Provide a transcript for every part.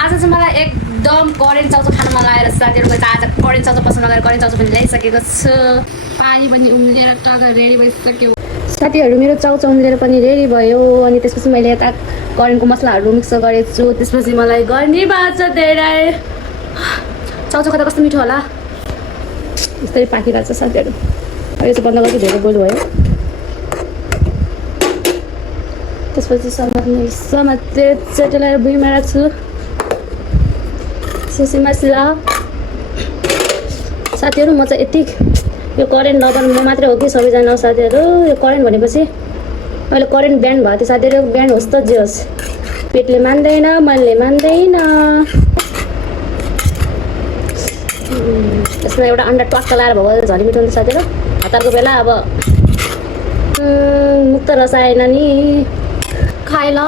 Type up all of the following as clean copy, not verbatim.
आज चाहिँ मलाई एकदम करेन्ट चाउचाउ खान मन लागेर साथीहरूको त आज करेन्ट चाउचाउ पसन्द गरेर करेन्ट चाउचाउ पनि ल्याइसकेको छु। पानी पनि उम्लेर टक्क रेडी भइसक्यो। साथीहरू मेरो चाउचाउ उम्लेर पनि रेडी भयो। अनि त्यसपछि मैले यता करेन्टको मसलाहरू मिक्स गरेको छु। त्यसपछि मलाई गर्ने भएको छ धेरै। चाउचाउ खाँदा कस्तो मिठो होला, यस्तै पाकिरहेको छ साथीहरू। यो चाहिँ बन्द गर्छु, धेरै बोइल भयो। त्यसपछि समाते चेटेर भुइँमा राख्छु सिसी मसला। साथीहरू म चाहिँ यति यो करेन्ट नबन म मात्रै हो कि सबैजना साथीहरू। यो करेन्ट भनेपछि अहिले करेन्ट बिहान भएको थियो साथीहरू। बिहान होस् त जे होस्, पेटले मान्दैन, मनले मान्दैन। यसमा एउटा अन्डा ट्वाक्क लाएर भएको झरी मिठो हुन्छ साथीहरू। हतारको बेला अब मुक्त नसाएन नि खाए ल।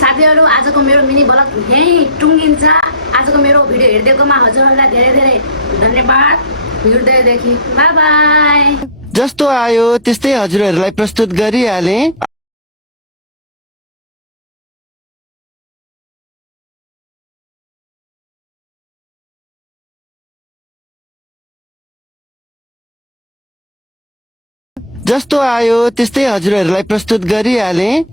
साथीहरू आजको मेरो मिनी ब्लग यहीँ टुङ्गिन्छ। आजको मेरो भिडियो हेरिदिएकोमा हजुरहरूलाई धेरै धेरै धन्यवाद। हृदयदेखि बाई बाई। जस्तो आयो त्यस्तै हजुरहरूलाई प्रस्तुत गरिहाले। जस्तो आयो त्यस्तै हजुरहरूलाई प्रस्तुत गरिहाले।